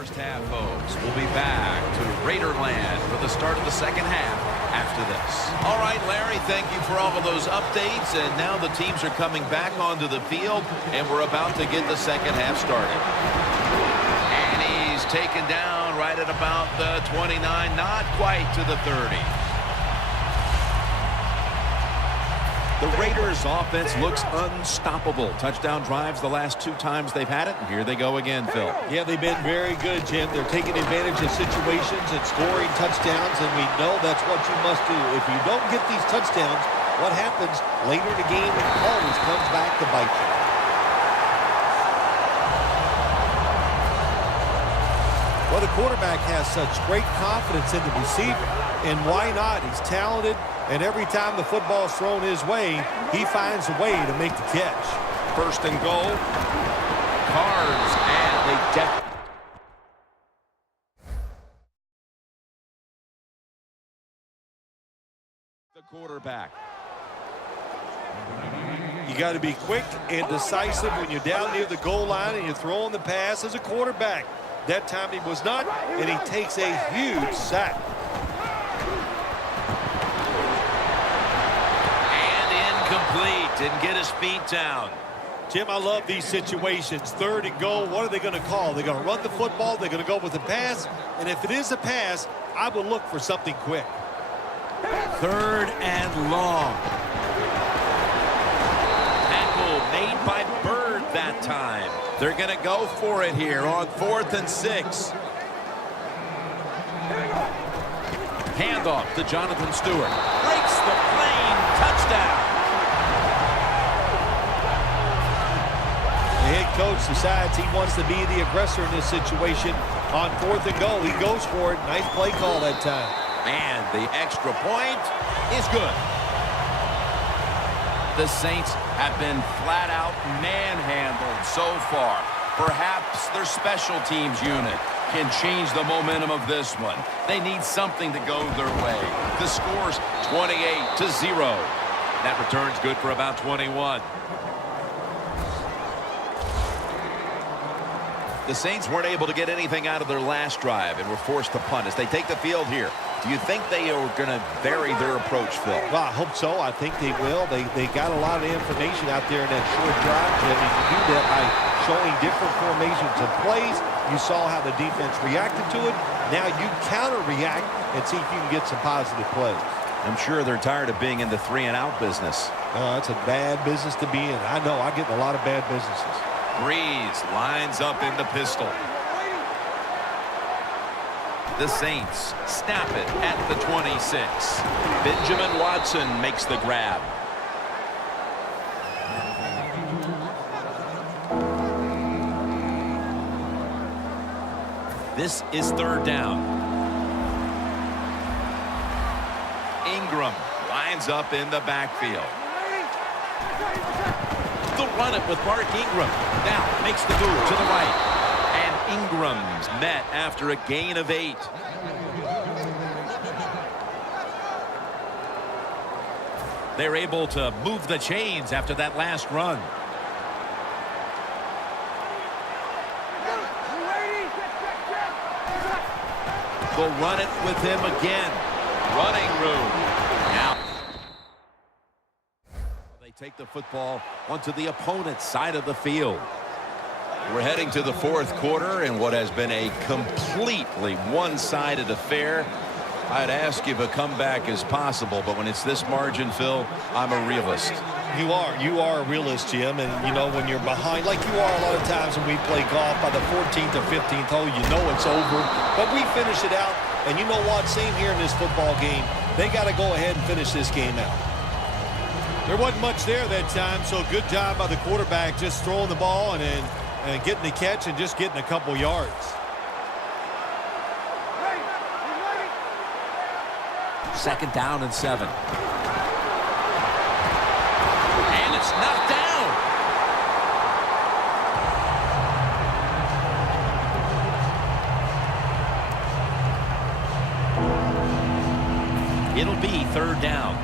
first half, folks. We'll be back to Raiderland for the start of the second half after this. All right, Larry, thank you for all of those updates. And now the teams are coming back onto the field, and we're about to get the second half started. And he's taken down right at about the 29, not quite to the 30. The Raiders' offense looks unstoppable. Touchdown drives the last 2 times they've had it. And here they go again, Phil. Yeah, they've been very good, Jim. They're taking advantage of situations and scoring touchdowns, and we know that's what you must do. If you don't get these touchdowns, what happens later in the game, it always comes back to bite you. Well, the quarterback has such great confidence in the receiver, and why not? He's talented. And every time the football's thrown his way, he finds a way to make the catch. First and goal. Cards, and they get the quarterback. You got to be quick and decisive when you're down near the goal line and you're throwing the pass as a quarterback. That time he was not, and he takes a huge sack. Didn't get his feet down. Jim, I love these situations. Third and goal, what are they going to call? They're going to run the football, they're going to go with the pass, and if it is a pass, I will look for something quick. Third and long. Tackle made by Bird that time. They're going to go for it here on 4th and 6. Handoff to Jonathan Stewart. Breaks the plane. Touchdown. The head coach decides he wants to be the aggressor in this situation. On 4th and goal, he goes for it. Nice play call that time. And the extra point is good. The Saints have been flat out manhandled so far. Perhaps their special teams unit can change the momentum of this one. They need something to go their way. The score's 28-0. That return's good for about 21. The Saints weren't able to get anything out of their last drive and were forced to punt as they take the field here. Do you think they are going to vary their approach, Phil? Well, I hope so. I think they will. They got a lot of information out there in that short drive, Jim. You can do that by showing different formations and plays. You saw how the defense reacted to it. Now you counter-react and see if you can get some positive plays. I'm sure they're tired of being in the 3-and-out business. That's a bad business to be in. I know. I get in a lot of bad businesses. Breeze lines up in the pistol. The Saints snap it at the 26. Benjamin Watson makes the grab. This is 3rd down. Ingram lines up in the backfield. They'll run it with Mark Ingram. Now makes the move to the right. And Ingram's met after a gain of 8. They're able to move the chains after that last run. They'll run it with him again. Running room. Now they take the football onto the opponent's side of the field. We're heading to the 4th quarter in what has been a completely one-sided affair. I'd ask if a comeback is possible, but when it's this margin, Phil, I'm a realist. You are a realist, Jim, and you know when you're behind, like you are a lot of times when we play golf, by the 14th or 15th hole, you know it's over, but we finish it out, and you know what, same here in this football game, they got to go ahead and finish this game out. There wasn't much there that time, so good job by the quarterback just throwing the ball and getting the catch and just getting a couple yards. Second down and 7. And it's knocked down. It'll be 3rd down.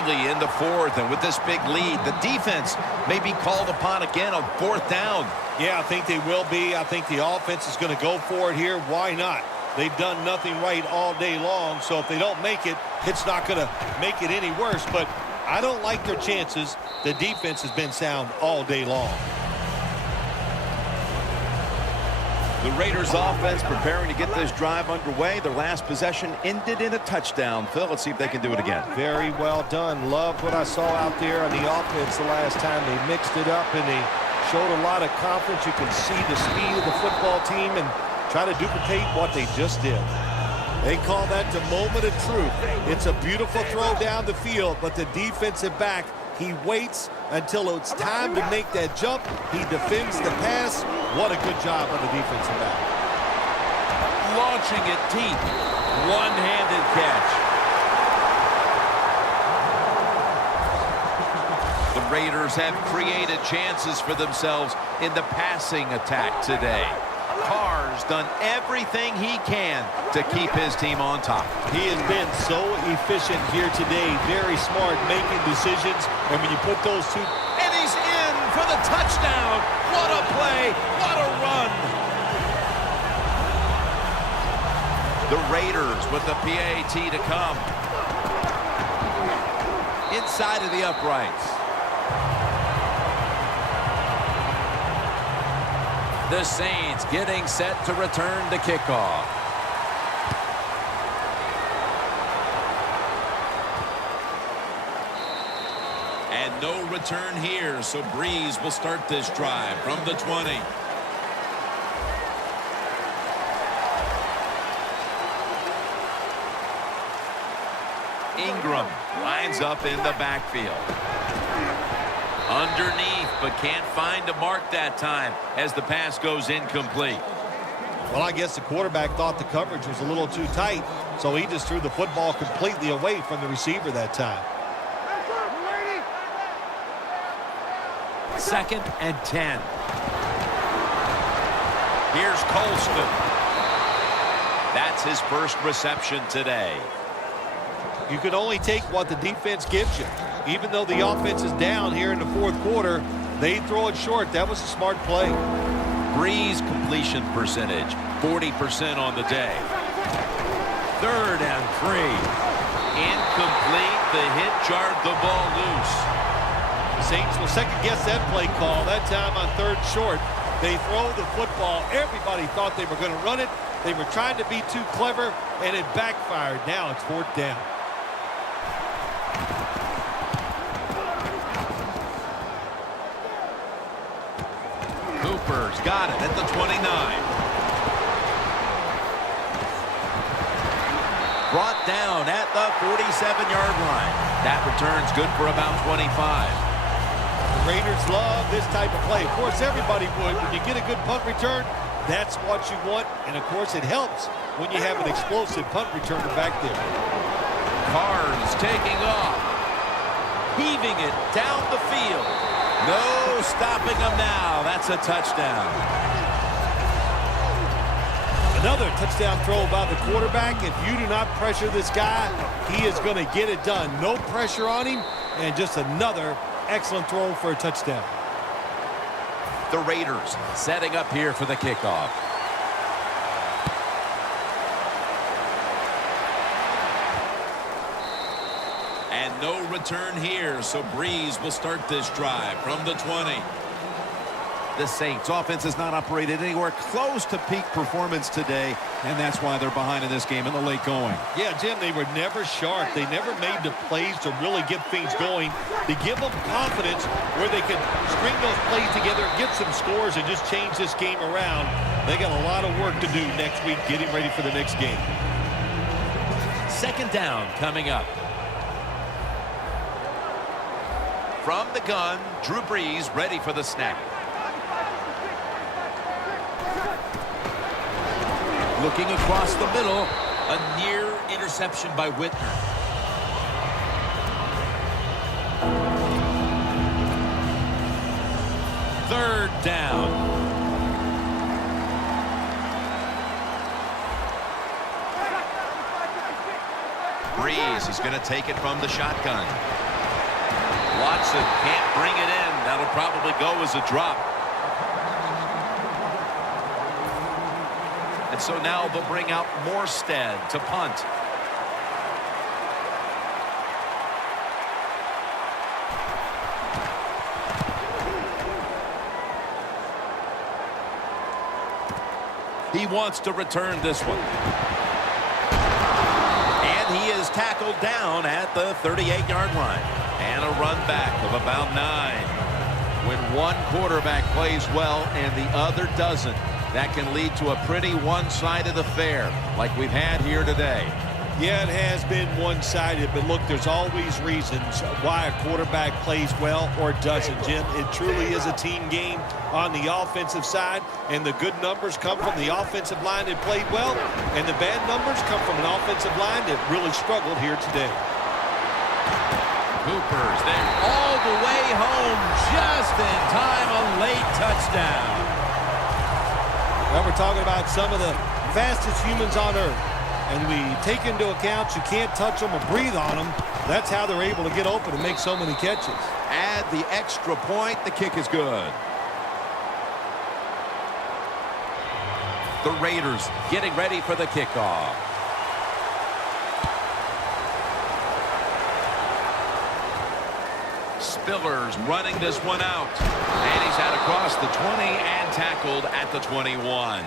early in the fourth, and with this big lead, the defense may be called upon again on fourth down. Yeah, I think they will be. I think the offense is going to go for it here. Why not? They've done nothing right all day long, so if they don't make it, it's not going to make it any worse. But I don't like their chances. The defense has been sound all day long. The Raiders offense preparing to get this drive underway. Their last possession ended in a touchdown. Phil, let's see if they can do it again. Very well done. Loved what I saw out there on the offense the last time. They mixed it up and they showed a lot of confidence. You can see the speed of the football team and try to duplicate what they just did. They call that the moment of truth. It's a beautiful throw down the field, but the defensive back, he waits until it's time to make that jump. He defends the pass. What a good job of the defensive back. Launching it deep. One-handed catch. The Raiders have created chances for themselves in the passing attack today. Carr's done everything he can to keep his team on top. He has been so efficient here today. Very smart, making decisions. And when you put those two... And he's in for the touchdown. What a play. What a run. The Raiders with the PAT to come. Inside of the uprights. The Saints getting set to return the kickoff. And no return here, so Breeze will start this drive from the 20. Ingram lines up in the backfield. Underneath, but can't find a mark that time as the pass goes incomplete. Well, I guess the quarterback thought the coverage was a little too tight, so he just threw the football completely away from the receiver that time. 2nd and 10. Here's Colston. That's his first reception today. You can only take what the defense gives you. Even though the offense is down here in the fourth quarter, they throw it short. That was a smart play. Breeze completion percentage, 40% on the day. 3rd and 3. Incomplete. The hit jarred the ball loose. The Saints will second-guess that play call. That time on 3rd short, they throw the football. Everybody thought they were going to run it. They were trying to be too clever, and it backfired. Now it's 4th down. Cooper's got it at the 29. Brought down at the 47-yard line. That return's good for about 25. The Raiders love this type of play. Of course, everybody would. When you get a good punt return, that's what you want. And, of course, it helps when you have an explosive punt returner back there. Carr's taking off. Heaving it down the field. No stopping him now. That's a touchdown. Another touchdown throw by the quarterback. If you do not pressure this guy, he is going to get it done. No pressure on him, and just another excellent throw for a touchdown. The Raiders setting up here for the kickoff. And no return here, so Breeze will start this drive from the 20. The Saints offense has not operated anywhere close to peak performance today, and that's why they're behind in this game in the late going. Yeah, Jim, they were never sharp. They never made the plays to really get things going, to give them confidence where they could string those plays together, get some scores, and just change this game around. They got a lot of work to do next week getting ready for the next game. 2nd down coming up. From the gun, Drew Brees ready for the snap. Looking across the middle, a near interception by Whitner. Third down. Brees is going to take it from the shotgun. Watson can't bring it in. That'll probably go as a drop. And so now they'll bring out Morstead to punt. He wants to return this one. And he is tackled down at the 38-yard line. And a run back of about 9. When one quarterback plays well and the other doesn't, that can lead to a pretty one-sided affair like we've had here today. Yeah, it has been one-sided, but look, there's always reasons why a quarterback plays well or doesn't, Jim. It truly is a team game on the offensive side, and the good numbers come from the offensive line that played well, and the bad numbers come from an offensive line that really struggled here today. Cooper's there all the way home, just in time, a late touchdown. Well, we're talking about some of the fastest humans on earth. And we take into account you can't touch them or breathe on them. That's how they're able to get open and make so many catches. Add the extra point. The kick is good. The Raiders getting ready for the kickoff. Spillers running this one out. And he's out across the 20 and tackled at the 21.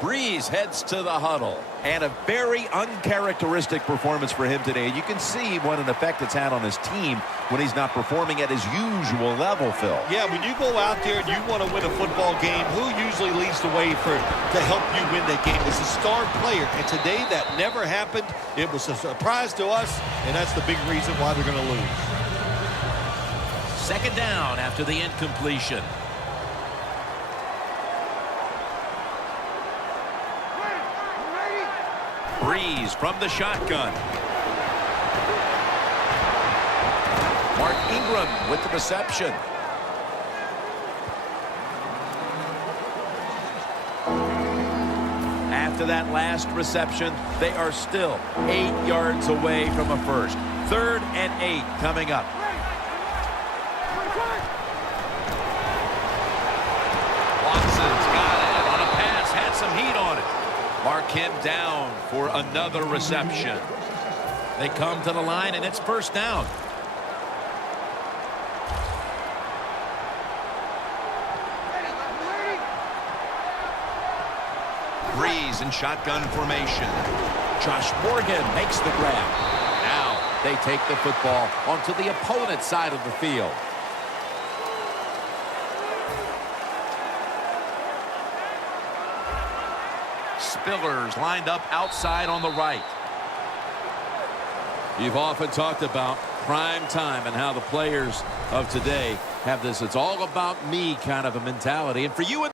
Breeze heads to the huddle. And a very uncharacteristic performance for him today. You can see what an effect it's had on his team when he's not performing at his usual level, Phil. Yeah, when you go out there and you want to win a football game, who usually leads the way to help you win that game? It's a star player. And today that never happened. It was a surprise to us, and that's the big reason why they're going to lose. Second down after the incompletion. Breeze from the shotgun. Mark Ingram with the reception. After that last reception, they are still 8 yards away from a first. 3rd and 8 coming up. Watson's got it on a pass, had some heat on it. Mark him down for another reception. They come to the line, and it's first down. Breeze in shotgun formation. Josh Morgan makes the grab. Now they take the football onto the opponent's side of the field. Spillers lined up outside on the right. You've often talked about prime time and how the players of today have this "it's all about me" kind of a mentality. And for you